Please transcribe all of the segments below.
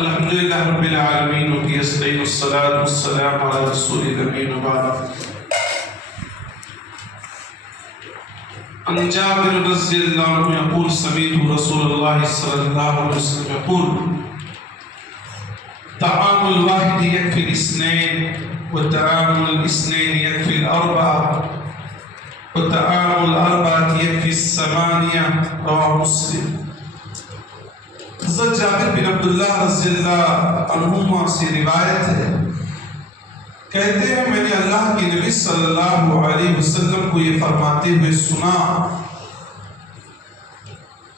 الحمد للہ رب العالمین وبه الصلاة والسلام على رسول الامین وبعد. عن جابر رضی اللہ عنہ یقول سمعت رسول اللہ صلی اللہ علیہ وسلم یقول طعام الواحد يكفي الاثنين وطعام الاثنين يكفي الأربعة وطعام الأربعة يكفي الثمانية. رواه مسلم. حضرت جابر بن عبداللہ رضی اللہ عنہما سے روایت ہے، کہتے ہیں میں نے اللہ کے نبی صلی اللہ علیہ وسلم کو یہ فرماتے ہوئے سنا،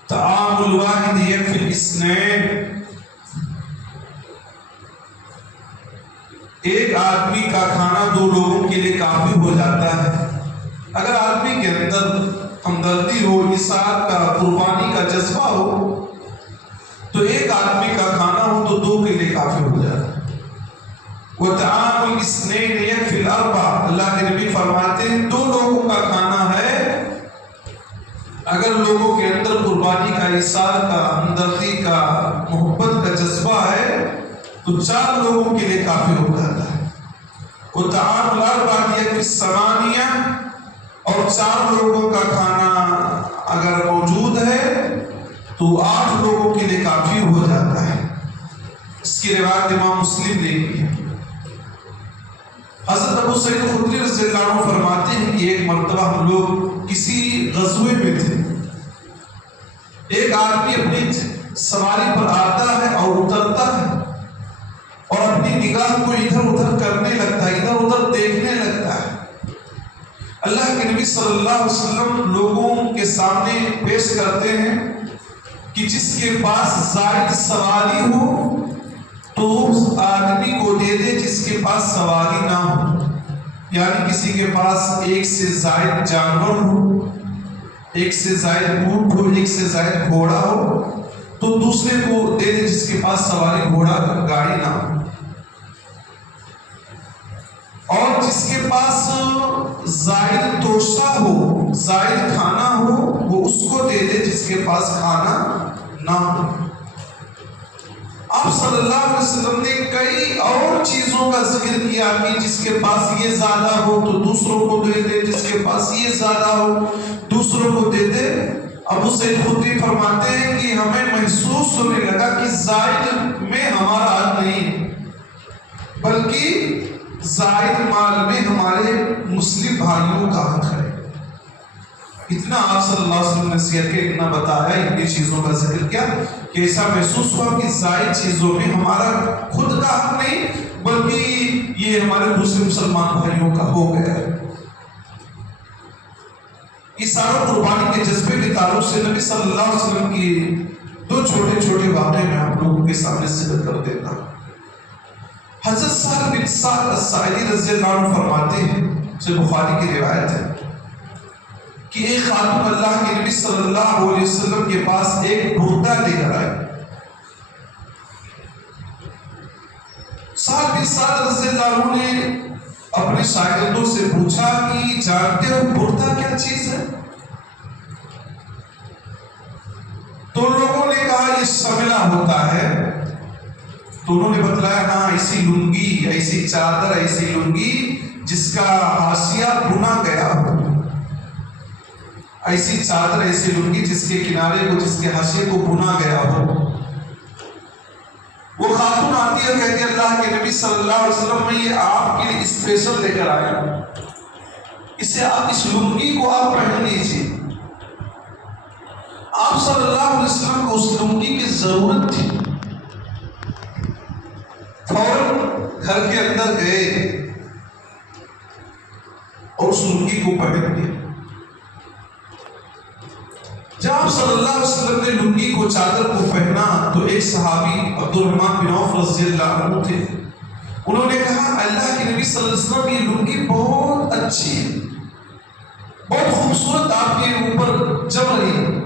طعام الواحد یکفی الاثنین، ایک آدمی کا کھانا دو لوگوں کے لیے کافی ہو جاتا ہے. اگر آدمی کے اندر ہمدردی ہو، نثار کا، قربانی کا جذبہ ہو تو ایک آدمی کا کھانا ہو تو دو کے لیے کافی ہو جاتا ہے. وَطَعَامُ الْإِثْنَيْنِ يَكْفِي الْأَرْبَعَ، اللہ کے نبی فرماتے ہیں دو لوگوں کا کھانا ہے، اگر لوگوں کے اندر قربانی کا، اثار کا، ہمدردی کا، محبت کا جذبہ ہے تو چار لوگوں کے لیے کافی ہو جاتا ہے. وَطَعَامُ الْأَرْبَعَةِ يَكْفِي الثَّمَانِيَةَ، اور چار لوگوں کا کھانا اگر موجود ہے تو 8 لوگوں کے لیے کافی ہو جاتا ہے. اس کی روایت امام مسلم نے کی ہے. حضرت ابو سعید خدری رضی اللہ عنہ فرماتے ہیں کہ ایک مرتبہ ہم لوگ کسی غزوے میں تھے، ایک آدمی اپنی سواری پر آتا ہے اور اترتا ہے اور اپنی نگاہ کو ادھر ادھر کرنے لگتا ہے، ادھر ادھر دیکھنے لگتا ہے. اللہ کے نبی صلی اللہ علیہ وسلم لوگوں کے سامنے پیش کرتے ہیں کہ جس کے پاس زائد سواری ہو تو اس آدمی کو دے دے جس کے پاس سواری نہ ہو. یعنی کسی کے پاس ایک سے زائد جانور ہو، ایک سے زائد اونٹ ہو، ایک سے زائد گھوڑا ہو تو دوسرے کو دے دے جس کے پاس سواری گھوڑا گاڑی نہ ہو. اور جس کے پاس زائد توشہ ہو، زائد کھانا ہو، وہ اس کو دے دے جس کے پاس کھانا نہ ہو. آپ صلی اللہ علیہ وسلم نے کئی اور چیزوں کا ذکر کیا کہ جس کے پاس یہ زیادہ ہو تو دوسروں کو دے دے، جس کے پاس یہ زیادہ ہو دوسروں کو دے دے. ابو سعید خدری فرماتے ہیں کہ ہمیں محسوس ہونے لگا کہ زائد میں ہمارا حق نہیں بلکہ زائد مال میں ہمارے مسلم بھائیوں کا حق ہے. اتنا آپ صلی اللہ علیہ وسلم نے سیرت کے اتنا بتایا، ان چیزوں کا ذکر کیا کہ ایسا محسوس ہوا کہ زائد چیزوں میں ہمارا خود کا حق نہیں بلکہ یہ ہمارے دوسرے مسلمان بھائیوں کا ہو گیا ہے. اثار و قربانی کے جذبے کے تعلق سے نبی صلی اللہ علیہ وسلم کی 2 چھوٹے چھوٹے واقعے میں آپ لوگوں کے سامنے ذکر کر دیتا ہوں. حضرت سہل بن سعد الساعدی رضی اللہ عنہ فرماتے ہیں، سے بخاری کی روایت ہے کہ ایک خاتون اللہ کے نبی صلی اللہ علیہ وسلم کے پاس ایک بھوٹا لے کر آئے. سہل بن سعد رضی اللہ عنہ نے اپنے شاگردوں سے پوچھا کہ جانتے ہو بھوٹا کیا چیز ہے؟ تو لوگوں نے کہا یہ شملہ ہوتا ہے. تو انہوں نے بتلایا ہاں ایسی لنگی، ایسی چادر، ایسی لنگی جس کا حاشیہ بنا گیا ہو، ایسی چادر، ایسی لنگی جس کے کنارے کو، جس کے حاشیے کو بنا گیا ہو. وہ خاتون آتی ہے کہتی ہے اللہ کے نبی صلی اللہ علیہ وسلم میں یہ آپ کے لیے اسپیشل لے کر آیا ہوں، اسے آپ اس لنگی کو آپ پہن لیجیے. آپ صلی اللہ علیہ وسلم کو اس لنگی کی ضرورت تھی، فوراً گھر کے اندر گئے اور اس لنگی کو پہن لیا. جب آپ صلی اللہ علیہ وسلم نے لنگی کو، چادر کو پہنا تو ایک صحابی عبد الرحمن بن عوف رضی اللہ عنہ تھے. انہوں نے کہا اللہ کے نبی صلی اللہ علیہ وسلم یہ لنگی بہت اچھی ہے، بہت خوبصورت آپ کے اوپر جم رہی ہے،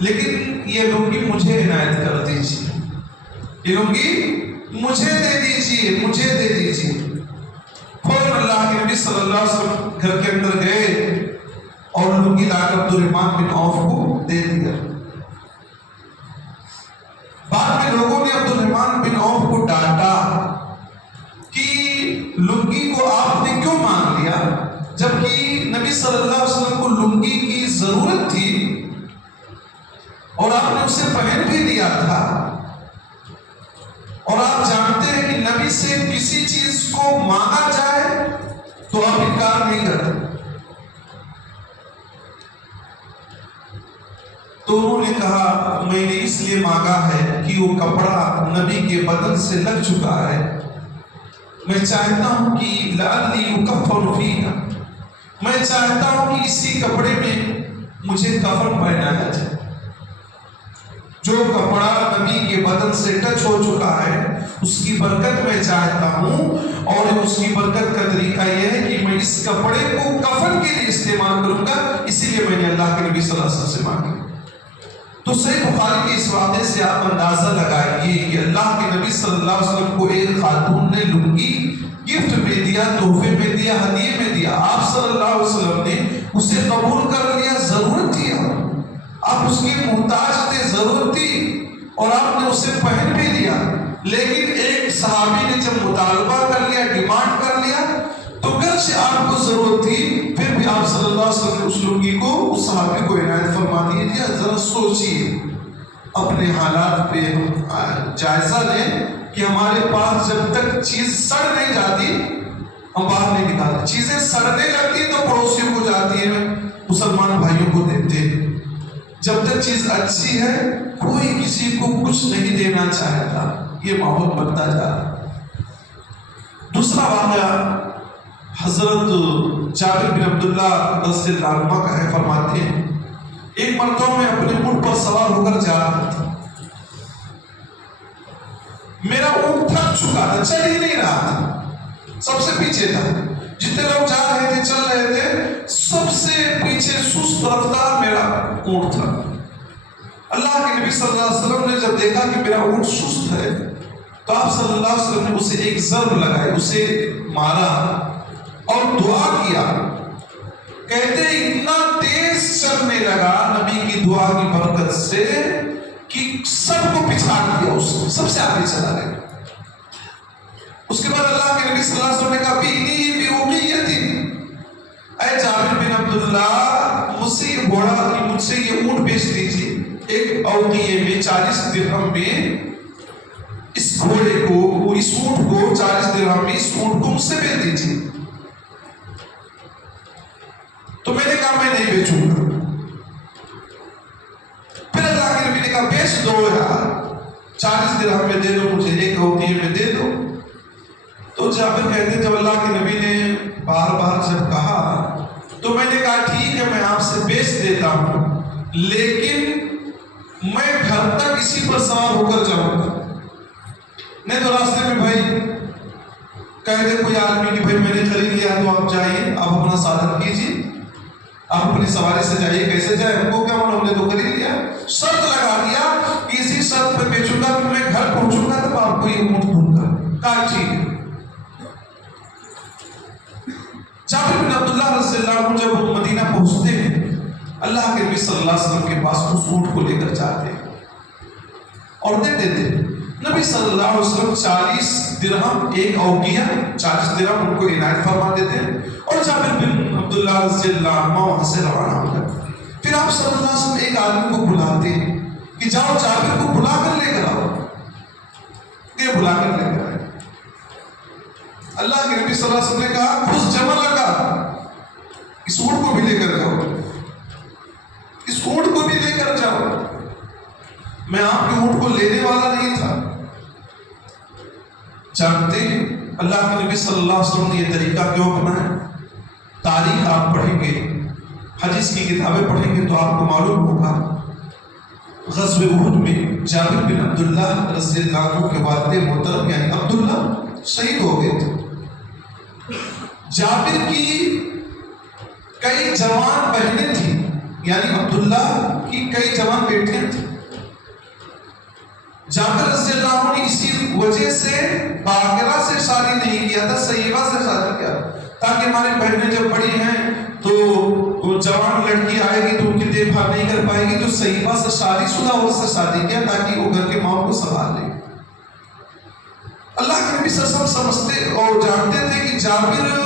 لیکن یہ لنگی مجھے عنایت کر دیجیے، یہ لنگی مجھے دے دیجیے، مجھے دے دیجیے. فوراً اللہ کے نبی صلی اللہ علیہ وسلم گھر کے اندر گئے اور لنگی لا کر عبد الرحمن بن عوف کو دے دیا. بعد میں لوگوں نے عبد نبی صلی اللہ علیہ وسلم کو لنگی کی ضرورت تھی اور آپ نے اسے پہن بھی دیا تھا، اور آپ جانتے ہیں کہ نبی سے کسی چیز کو مانگا جائے تو آپ انکار نہیں کرتے. تو انہوں نے کہا میں نے اس لیے مانگا ہے کہ وہ کپڑا نبی کے بدن سے لگ چکا ہے، میں چاہتا ہوں کہ لعلی یکفن فیہا، میں چاہتا ہوں کہ اسی کپڑے میں مجھے کفن پہنایا جائے. جو کپڑا نبی کے بدن سے ٹچ ہو چکا ہے اس کی برکت میں چاہتا ہوں، اور اس کی برکت کا طریقہ یہ ہے کہ میں اس کپڑے کو کفن کے لیے استعمال کروں گا، اسی لیے میں نے اللہ کے نبی صلی اللہ علیہ وسلم سے مانگی. تو صحیح بخاری کے اس واقعے سے آپ اندازہ لگائیے کہ اللہ کے نبی صلی اللہ علیہ وسلم کو ایک خاتون نے لنگی گفٹ میں دیا، تحفے میں دیا، ہدیے میں دیا. آپ صلی اللہ علیہ وسلم نے اسے قبول کر لیا. ضرورت تھی، آپ اس کی محتاج تھے، ضرورت تھی، اور آپ نے اسے پہن بھی دیا. لیکن ایک صحابی نے جب مطالبہ کر لیا، ڈیمانڈ کر لیا، تو گرچہ آپ کو ضرورت تھی پھر بھی آپ صلی اللہ علیہ وسلم نے اس لنگی کو اس صحابی کو عنایت فرما دیجیے. ذرا سوچیے، اپنے حالات پہ جائزہ لیں کہ ہمارے پاس جب تک چیز سڑ نہیں جاتی ہم باہر نہیں نکالتے. چیزیں سڑنے لگتی تو پڑوسیوں کو جاتی ہے، مسلمان بھائیوں کو دیتے ہیں. جب تک چیز اچھی ہے کوئی کسی کو کچھ نہیں دینا چاہتا. یہ ماحول بنتا جا رہا ہے. دوسرا واقعہ حضرت جابر بن عبداللہ رضی اللہ عنہ کا ہے. فرماتے ہیں ایک مرتبہ میں اپنے اونٹ پر سوار ہو کر جا رہا تھا. میرا اونٹ تھک چکا تھا، چل ہی نہیں رہا تھا، سب سے پیچھے تھا. جتنے لوگ جا رہے تھے، چل رہے تھے، سب سے پیچھے سست رفتار میرا اونٹ تھا. اللہ کے نبی صلی اللہ علیہ وسلم نے جب دیکھا کہ میرا اونٹ سست ہے تو آپ صلی اللہ علیہ وسلم نے اسے ایک ضرب لگائی، اسے مارا اور دعا کیا. کہتے اتنا تیز چلنے لگا نبی کی دعا کی برکت سے کہ سب کو پچھاڑ دیا، اس نے سب سے آگے چلا گیا. اس کے بعد اللہ کے نبی صلی اللہ علیہ وسلم نے کہا بِإِنِّي بِرُقِيَّةٍ، اے جابر بن عبداللہ مجھ سے یہ گھوڑا کی مجھ سے یہ اونٹ بیچ دیجیے. ایک اوقیے میں 40 درہم میں اس گھوڑے کو، اس اونٹ کو 40 درہم میں اس اونٹ کو مجھ سے بیچ دیجیے. تو میں نے کہا میں نہیں بیچوں گا. پھر اللہ کے نبی نے کہا بیچ دو یار، 40 درہم میں دے دو مجھے، ایک اوقیے میں دے دو. تو جابر کہتے ہیں جب اللہ کے نبی نے بار بار جب کہا تو میں نے کہا ٹھیک ہے میں آپ سے بیچ دیتا ہوں، لیکن میں گھر تک اسی پر سوار ہو کر جاؤں گا. نہیں تو راستے میں بھائی کہہ دے کوئی آدمی کہ بھائی میں نے خرید لیا تو آپ جائیے، آپ اپنا سادھن کیجیے، آپ اپنی سواری سے جائیے. کیسے جائے ہم کو کیا معلوم، ہم نے تو خرید لیا. شرط لگا دیا کہ اسی شرط پہ بیچوں گا کہ میں گھر پہنچوں گا تب آپ کو یہ اونٹ دوں گا. کہا ٹھیک ہے. جابر بن عبداللہ رضی اللہ عنہ جب مدینہ پہنچتے ہیں اللہ کے نبی صلی اللہ علیہ وسلم کے پاس اس اونٹ کو لے کر جاتے ہیں اور دے دیتے. نبی صلی اللہ علیہ وسلم 40 درہم ایک اوقیہ 40 درہم ان کو عنایت فرما دیتے ہیں اور جابر بن عبداللہ رضی اللہ عنہ وہاں سے روانہ ہو جاتے ہیں. پھر آپ صلی اللہ علیہ وسلم ایک آدمی کو بلاتے ہیں کہ جاؤ جابر کو بلا کر لے کر آؤ. یہ بلا کر لے کر آئے. اللہ کے نبی صلی اللہ علیہ وسلم نے کہا خود جمع لگا، اس اونٹ کو بھی لے کر جاؤ، اس اونٹ کو بھی لے کر جاؤ. میں آپ کے اونٹ کو لینے والا نہیں تھا. جانتے ہیں اللہ کے نبی صلی اللہ علیہ وسلم نے یہ طریقہ کیوں اپنایا؟ تاریخ آپ پڑھیں گے، حدیث کی کتابیں پڑھیں گے تو آپ کو معلوم ہوگا غزوہ احد میں جابر بن عبداللہ رضی اللہ عنہ کے والد محترم یعنی عبداللہ شہید ہو گئے تھے. جابر کی کئی جوان بہنیں تھیں، یعنی عبداللہ کی کئی جوان بیٹیاں تھیں. جابر رضی اللہ عنہ نے اسی وجہ سے باقرہ سے شادی نہیں کیا تھا، سیبہ سے شادی کیا تاکہ ہماری بہنیں جب بڑی ہیں تو جوان لڑکی آئے گی تو ان کی دیکھ بھال نہیں کر پائے گی، تو سیبہ سے شادی شدہ عورت سے شادی کیا تاکہ وہ گھر کے ماحول کو سنبھال لے. اللہ کے نبی صلی اللہ علیہ وسلم سمجھتے اور جانتے تھے کہ جابر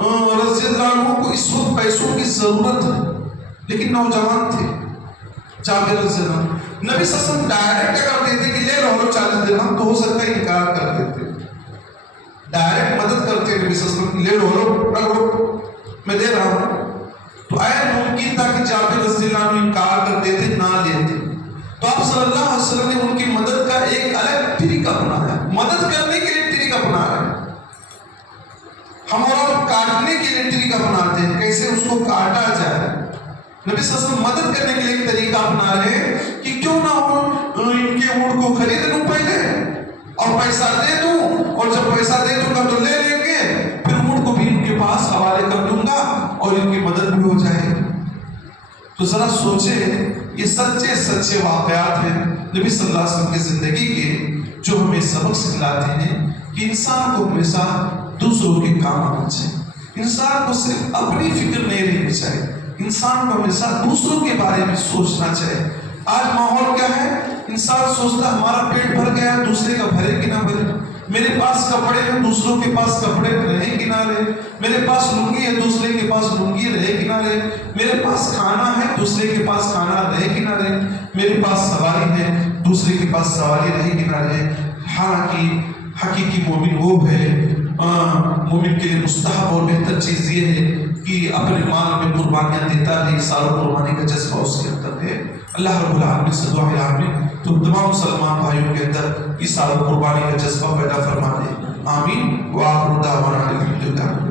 رضی اللہ عنہ کو اس وقت پیسوں کی ضرورت ہے، لیکن نوجوان تھے جابر رضی اللہ عنہ۔ نبی صلی اللہ علیہ وسلم ڈائریکٹ اگر دیتے کہ لے رہو 40 درہم تو ہو سکتا ہے انکار کر دیتے، ڈائریکٹ مدد کرتے نبی صلی اللہ علیہ وسلم، لے رہو رکھو میں دے رہا ہوں، تو آیا ممکن تھا کہ جابر رضی اللہ عنہ انکار کر دیتے، نہ لیتے، تو آپ صلی اللہ علیہ وسلم نے ان کی مدد کا ایک الگ طریقہ اپنایا، مدد کرنے کے لیے طریقہ اپنا رہے ہیں، ہم اور کاٹنے کے لیے طریقہ اپناتے ہیں، کیسے اس کو کاٹا جائے۔ نبی صلی اللہ علیہ وسلم مدد کرنے کے لیے ایک طریقہ اپنا رہے ہیں کہ کیوں نہ ہو ان کے اونٹ کو خرید لوں پہلے اور پیسہ دے دوں، اور جب پیسہ دے دوں گا تو لے لیں گے، پھر اونٹ کو بھی ان کے پاس حوالے کر دوں گا اور ان کی مدد بھی ہو جائے۔ تو ذرا سوچیں، یہ سچے واقعات ہیں نبی صلی اللہ علیہ وسلم کی زندگی کے، جو ہمیں سبق سکھلاتے ہیں کہ انسان کو ہمیشہ دوسروں کے کام آنا چاہیے، انسان کو صرف اپنی فکر نہیں رہنی چاہیے، انسان کو ہمیشہ دوسروں کے بارے میں سوچنا چاہیے۔ آج ماحول کیا ہے؟ انسان سوچتا ہمارا پیٹ بھر گیا، دوسرے کا بھرے کہ نہ بھرے، میرے پاس کپڑے ہیں دوسروں کے پاس کپڑے رہے کہ نہ رہے، میرے پاس لنگی ہے دوسرے کے پاس لنگی رہے کہ نہ رہے، میرے پاس کھانا ہے دوسرے کے پاس کھانا رہے کہ نہ رہے، میرے پاس سواری ہے دوسرے کے پاس سواری رہے کہ نہ رہے۔ حالانکہ حقیقی مومن وہ ہے، مومن کے لیے مستحب اور بہتر چیز یہ ہے کہ اپنے مال میں قربانیاں دیتا ہے، ساروں قربانی کا جذبہ اس کے اندر ہے۔ اللہ رب العالمین سے دعا ہے آمین، تو تمام مسلمان بھائیوں کے اندر اس ساروں قربانی کا جذبہ پیدا فرما دے، آمین۔ وآخر دعوانا الحمدللہ۔